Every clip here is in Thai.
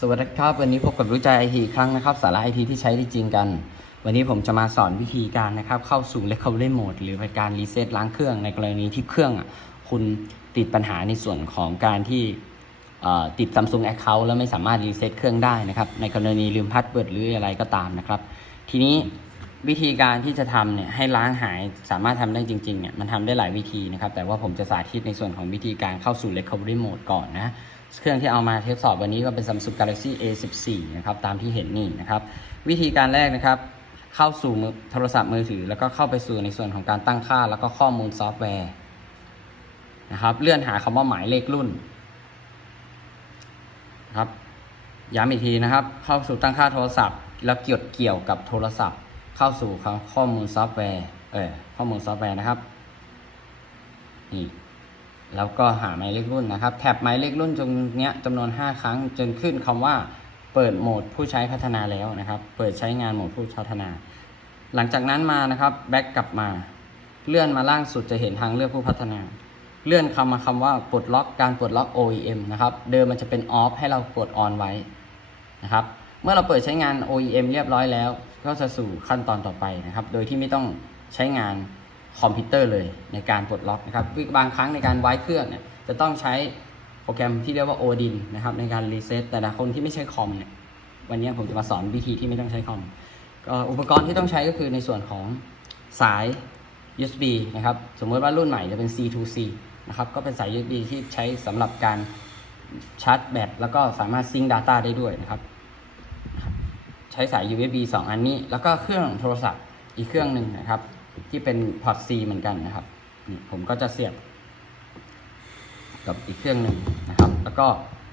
สวัสดีครับ วันนี้พบกับรู้ใจไอทีครั้งนะครับ สาระไอทีที่ใช้ได้จริงกัน วันนี้ผมจะมาสอนวิธีการนะครับ เข้าสู่ recovery mode หรือเป็นการรีเซ็ตล้างเครื่องในกรณีที่เครื่องคุณติดปัญหาในส่วนของการที่ติด Samsung Account แล้วไม่สามารถรีเซ็ตเครื่องได้นะครับ ในกรณีลืมพาสเวิร์ดหรืออะไรก็ตามนะครับ ทีนี้ วิธีการที่จะทำเนี่ยให้ล้างหายสามารถทำได้จริงๆเนี่ยมันทำได้หลายวิธีนะครับ แต่ว่าผมจะสาธิตในส่วนของวิธีการเข้าสู่ recovery mode ก่อนนะ เครื่องที่เอามาทดสอบวันนี้ก็เป็น Samsung Galaxy A14 นะครับตามที่เห็นนี่นะครับ วิธีการแรกนะครับ เข้าสู่โทรศัพท์มือถือ แล้วก็เข้าไปสู่ในส่วนของการตั้งค่า แล้วก็ข้อมูลซอฟต์แวร์นะครับเลื่อนหาคำว่าหมายเลขรุ่นนะครับย้ำอีกทีนะครับ เข้าสู่ตั้งค่าโทรศัพท์ แล้วเกี่ยวเกี่ยวกับโทรศัพท์ เข้าสู่ข้อมูลซอฟต์แวร์เออข้อมูลซอฟต์แวร์นะครับนี่แล้วก็หาหมายเลขรุ่นนะครับ แท็บหมายเลขรุ่นตรงเนี้ยจำนวน 5 ครั้ง จนขึ้นคำว่า เปิดโหมดผู้ใช้พัฒนาแล้วนะครับ เปิดใช้งานโหมดผู้พัฒนา หลังจากนั้นมานะครับแบ็กกลับมา เลื่อนมาล่างสุดจะเห็นทางเลือกผู้พัฒนา เลื่อนคำมาคำว่าปลดล็อกการปลดล็อก OEM นะครับ เดิมมันจะเป็น off ให้เรากด on ไว้นะครับ เมื่อเราเปิดใช้งาน OEM เรียบร้อยแล้ว ก็จะสู่ขั้นตอนต่อไปนะครับ โดยที่ไม่ต้องใช้งานคอมพิวเตอร์เลยในการปลดล็อกนะครับบางครั้งในการไว้เครื่องเนี่ยจะต้องใช้โปรแกรมที่เรียกว่า Odin นะครับในการรีเซ็ตแต่ละคนที่ไม่ใช่คอมเนี่ยวันนี้ผมจะมาสอนวิธีที่ไม่ต้องใช้คอมอุปกรณ์ที่ต้องใช้ก็คือในส่วนของสาย USB นะครับสมมติว่ารุ่นใหม่จะเป็น C2C นะครับก็เป็นสาย USB ที่ใช้สำหรับการชาร์จแบตแล้วก็สามารถซิงค์ Data ได้ด้วยนะครับ ใช้สาย USB 2 อันนี้ แล้วก็เครื่องโทรศัพท์อีกเครื่องหนึ่งนะครับ ที่เป็นพอร์ต C เหมือนกันนะครับนี่ผมก็จะเสียบ กับอีกเครื่องหนึ่งนะครับ แล้วก็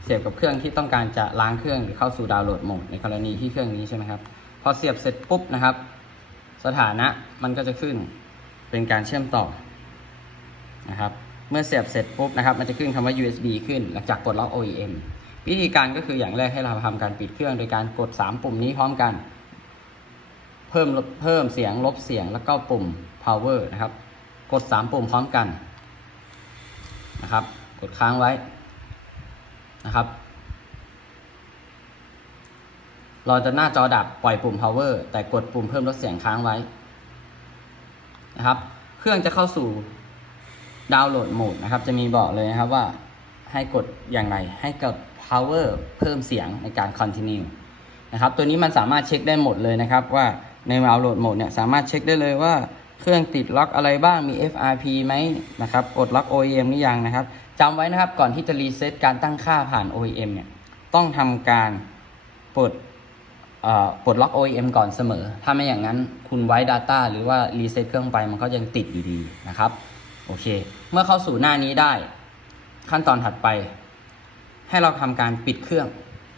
เสียบกับเครื่องที่ต้องการจะล้างเครื่องหรือเข้าสู่ดาวน์โหลดโหมดในกรณีที่เครื่องนี้ใช่ไหมครับ พอเสียบเสร็จปุ๊บนะครับ สถานะมันก็จะขึ้นเป็นการเชื่อมต่อนะครับ เมื่อเสียบเสร็จปุ๊บนะครับ มันจะขึ้นคำว่า USB ขึ้น หลังจากกดล็อก OEM วิธีการก็คืออย่างแรกให้เราทำการปิดเครื่อง โดยการกด 3 ปุ่มนี้พร้อมกัน เพิ่มเพิ่มเสียงลบเสียงแล้วก็ปุ่ม power นะครับ กด 3 ปุ่มพร้อมกันนะครับ กดค้างไว้นะครับ เราจะหน้าจอดับปล่อยปุ่ม power แต่กดปุ่มเพิ่มลดเสียงค้างไว้นะครับ เครื่องจะเข้าสู่ดาวน์โหลดโหมดนะครับ จะมีบอกเลยนะครับว่าให้กดอย่างไรให้กด power เพิ่มเสียงในการ continue นะครับตัวนี้มันสามารถเช็คได้หมดเลยนะครับว่าในดาวน์โหลดโหมดเนี่ยสามารถเช็คได้เลยว่าเครื่องติดล็อกอะไรบ้างมี FRP ไหมนะครับกดล็อก OEM หรือยังนะครับจำไว้นะครับก่อนที่จะรีเซ็ตการตั้งค่าผ่าน OEM เนี่ยต้องทำการปลดเอ่อปลดล็อก OEM ก่อนเสมอ ถ้าไม่อย่างนั้นคุณไว้ Data หรือว่ารีเซ็ตเครื่องไปมันก็ยังติดอยู่ดีนะครับ โอเค เมื่อเข้าสู่หน้านี้ได้ ขั้นตอนถัดไป ให้เราทำการปิดเครื่อง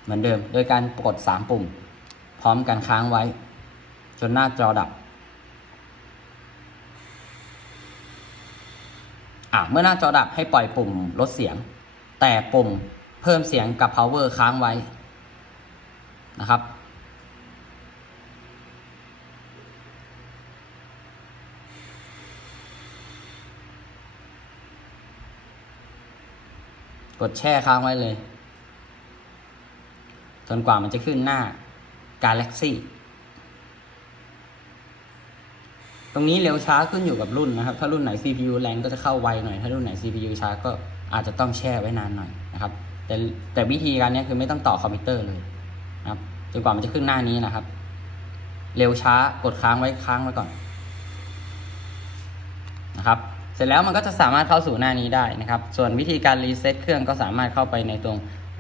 เหมือนเดิม โดยการกด 3 ปุ่ม พร้อมกันค้างไว้ จนหน้าจอดับอะเมื่อหน้าจอดับให้ปล่อยปุ่มลดเสียง แต่ปุ่มเพิ่มเสียงกับ power ค้างไว้นะครับ กดแช่ค้างไว้เลยจนกว่ามันจะขึ้นหน้า Galaxy ตรงนี้เร็วช้าขึ้นอยู่กับรุ่นนะครับ ถ้ารุ่นไหน CPU แรงก็จะเข้าไวหน่อย ถ้ารุ่นไหน CPU ช้าก็อาจจะต้องแช่ไว้นานหน่อยนะครับ แต่แต่วิธีการนี้คือไม่ต้องต่อคอมพิวเตอร์เลยนะครับ จนกว่ามันจะขึ้นหน้านี้นะครับ เร็วช้ากดค้างไว้ค้างไว้ก่อนนะครับ เสร็จแล้วมันก็จะสามารถเข้าสู่หน้านี้ได้นะครับ ส่วนวิธีการรีเซ็ตเครื่องก็สามารถเข้าไปในตรง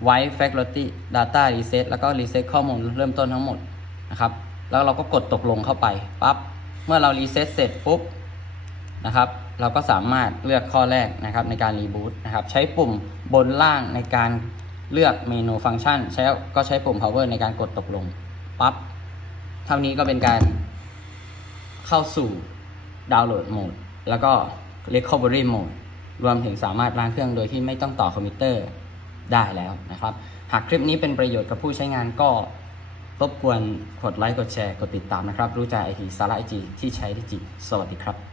White Facility Data Reset แล้วก็รีเซ็ตข้อมูลเริ่มต้นทั้งหมดนะครับ แล้วเราก็กดตกลงเข้าไปปั๊บ เมื่อเรารีเซ็ตเสร็จปุ๊บนะครับ เราก็สามารถเลือกข้อแรกนะครับในการรีบูตนะครับ ใช้ปุ่มบนล่างในการเลือกเมนูฟังก์ชัน ใช้ก็ใช้ปุ่ม power ในการกดตกลงปั๊บ เท่านี้ก็เป็นการเข้าสู่ดาวน์โหลดโหมด แล้วก็ recovery mode รวมถึงสามารถล้างเครื่องโดยที่ไม่ต้องต่อคอมพิวเตอร์ได้แล้วนะครับ หากคลิปนี้เป็นประโยชน์กับผู้ใช้งานก็รบกวนกดไลค์ กดแชร์ กดติดตามนะครับ รู้ใจไอทีสาระไอจีที่ใช้ได้จริง สวัสดีครับ